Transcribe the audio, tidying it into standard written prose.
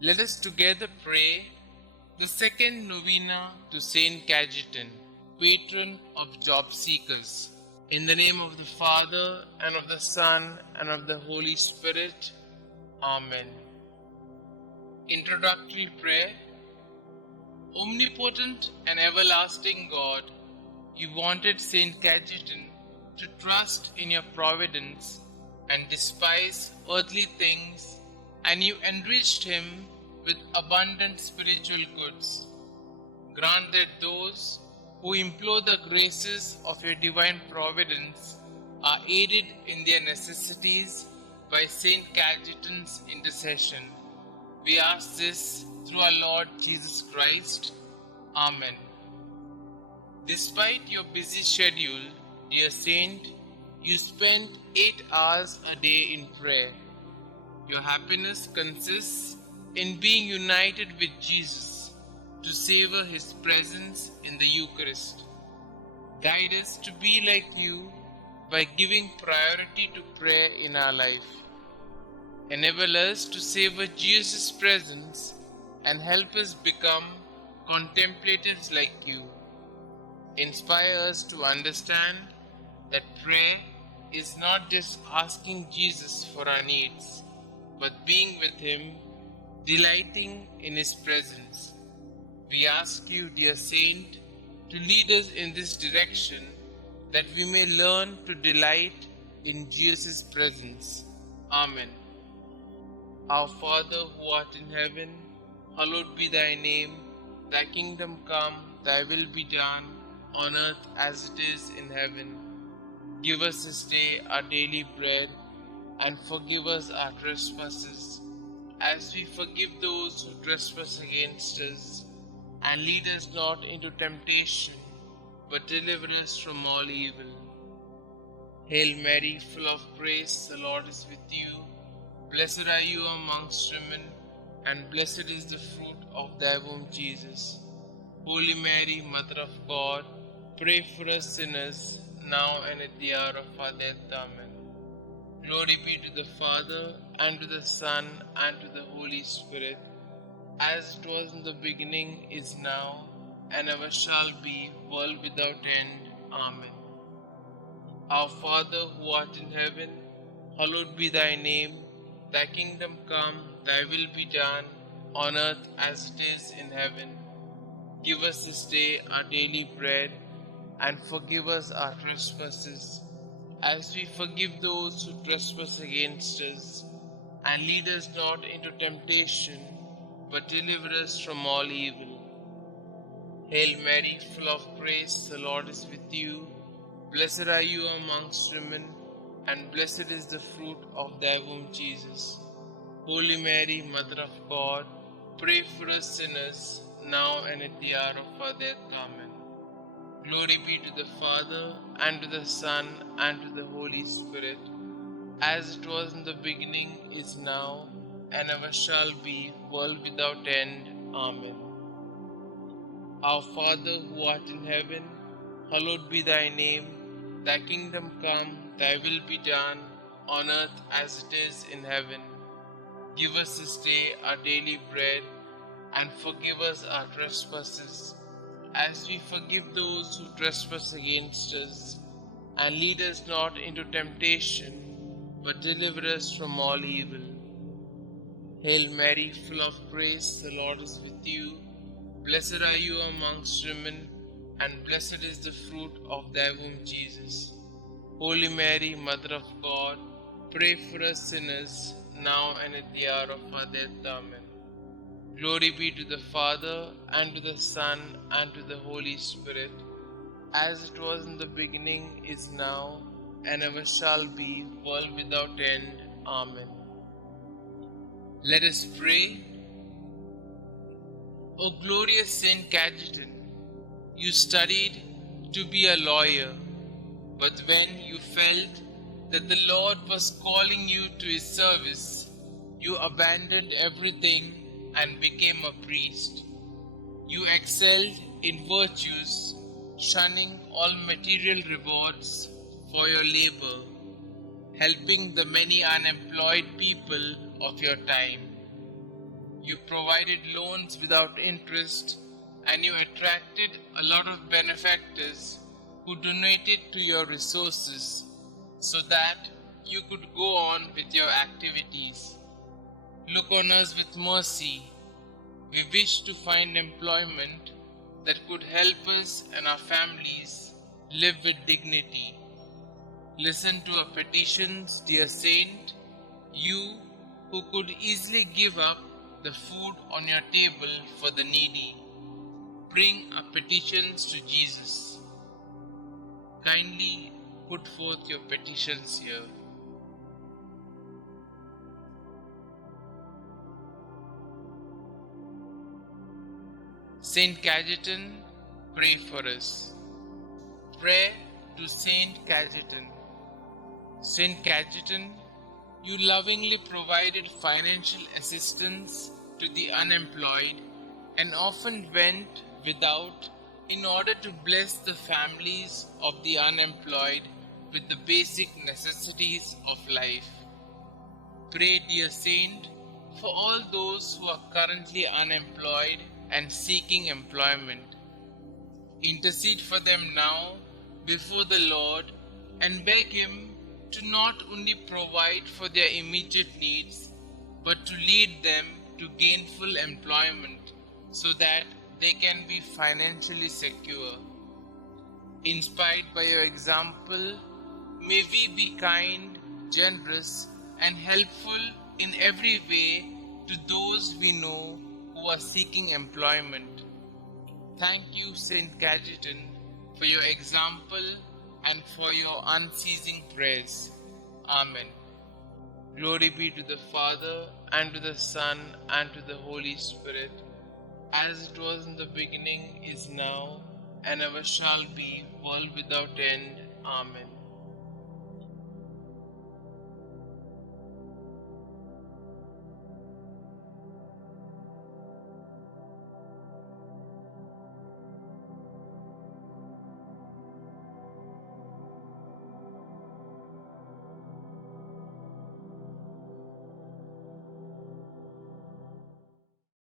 Let us together pray the second novena to Saint Cajetan, patron of job seekers. In the name of the Father, and of the Son, and of the Holy Spirit. Amen. Introductory prayer. Omnipotent and everlasting God, you wanted Saint Cajetan to trust in your providence and despise earthly things, and you enriched him with abundant spiritual goods. Grant that those who implore the graces of your divine providence are aided in their necessities by Saint Cajetan's intercession. We ask this through our Lord Jesus Christ. Amen. Despite your busy schedule, dear Saint, you spend 8 hours a day in prayer. Your happiness consists in being united with Jesus to savor his presence in the Eucharist. Guide us to be like you by giving priority to prayer in our life. Enable us to savor Jesus' presence and help us become contemplatives like you. Inspire us to understand that prayer is not just asking Jesus for our needs, but being with him, delighting in his presence. We ask you, dear Saint, to lead us in this direction, that we may learn to delight in Jesus' presence. Amen. Our Father who art in heaven, hallowed be thy name. Thy kingdom come, thy will be done, on earth as it is in heaven. Give us this day our daily bread, and forgive us our trespasses, as we forgive those who trespass against us. And lead us not into temptation, but deliver us from all evil. Hail Mary, full of grace, the Lord is with you. Blessed are you amongst women, and blessed is the fruit of thy womb, Jesus. Holy Mary, Mother of God, pray for us sinners, now and at the hour of our death. Amen. Glory be to the Father, and to the Son, and to the Holy Spirit, as it was in the beginning, is now, and ever shall be, world without end. Amen. Our Father who art in heaven, hallowed be thy name. Thy kingdom come, thy will be done, on earth as it is in heaven. Give us this day our daily bread, and forgive us our trespasses, as we forgive those who trespass against us. And lead us not into temptation, but deliver us from all evil. Hail Mary, full of grace, the Lord is with you. Blessed are you amongst women, and blessed is the fruit of thy womb, Jesus. Holy Mary, Mother of God, pray for us sinners, now and at the hour of our death. Amen. Glory be to the Father, and to the Son, and to the Holy Spirit, as it was in the beginning, is now, and ever shall be, world without end. Amen. Our Father who art in heaven, hallowed be thy name. Thy kingdom come, thy will be done, on earth as it is in heaven. Give us this day our daily bread, and forgive us our trespasses, as we forgive those who trespass against us. And lead us not into temptation, but deliver us from all evil. Hail Mary, full of grace, the Lord is with you. Blessed are you amongst women, and blessed is the fruit of thy womb, Jesus. Holy Mary, Mother of God, pray for us sinners, now and at the hour of our death. Amen. Glory be to the Father, and to the Son, and to the Holy Spirit, as it was in the beginning, is now, and ever shall be, world without end. Amen. Let us pray. O glorious Saint Cajetan, you studied to be a lawyer, but when you felt that the Lord was calling you to his service, you abandoned everything and became a priest. You excelled in virtues, shunning all material rewards for your labor, helping the many unemployed people of your time. You provided loans without interest, and you attracted a lot of benefactors who donated to your resources so that you could go on with your activities. Look on us with mercy. We wish to find employment that could help us and our families live with dignity. Listen to our petitions, dear Saint, you who could easily give up the food on your table for the needy. Bring our petitions to Jesus. Kindly put forth your petitions here. Saint Cajetan, pray for us. Prayer to Saint Cajetan. Saint Cajetan, you lovingly provided financial assistance to the unemployed and often went without in order to bless the families of the unemployed with the basic necessities of life. Pray, dear Saint, for all those who are currently unemployed and seeking employment. Intercede for them now before the Lord and beg Him to not only provide for their immediate needs, but to lead them to gainful employment so that they can be financially secure. Inspired by your example, may we be kind, generous, and helpful in every way to those we know who are seeking employment. Thank you, Saint Cajetan, for your example and for your unceasing prayers. Amen. Glory be to the Father, and to the Son, and to the Holy Spirit, as it was in the beginning, is now, and ever shall be, world without end. Amen.